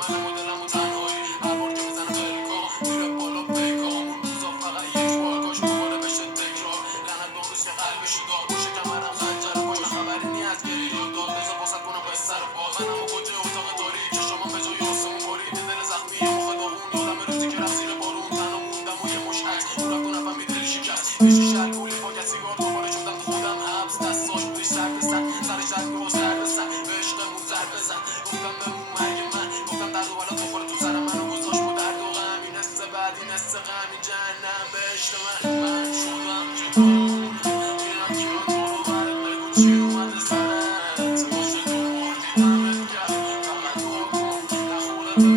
منم و دلم و تنهایی هر بار که بزنم بلکا میره بالا پیکا اون روزا فقط یک بار کاش دوباره بشه تکرار لعنت به اون روز که قلبشو داد پشت کمرم خنجر و کشت خبری نی از گریه و داد بزا باست کنم به سر باز منم و گوجه اتاق تاریک چشامم به جای آسمون برید دل زخمی مخ داغون یادم روزی که رفت زیر بارون تنها موندم و یه مش عکس اون رفت و نفهمید دل شکست پیش شلگولی پاکت سیگار دوباره شدم خودم حبس دستاش بودش سر به سر سرش زد می‌خواست سر به سر به عشقمون سر بزن گفتم به اون مرگ من گفتم درد و بلا تو خوره تو سر منو گذاشت با درد و غم این حس بعد این حس غم این جهنم بهشت من شدم که تو اینم که من تو رو برات بگو چی اومده سرت باشه تو بردی دمت گرم فقط دعا کن نخوره به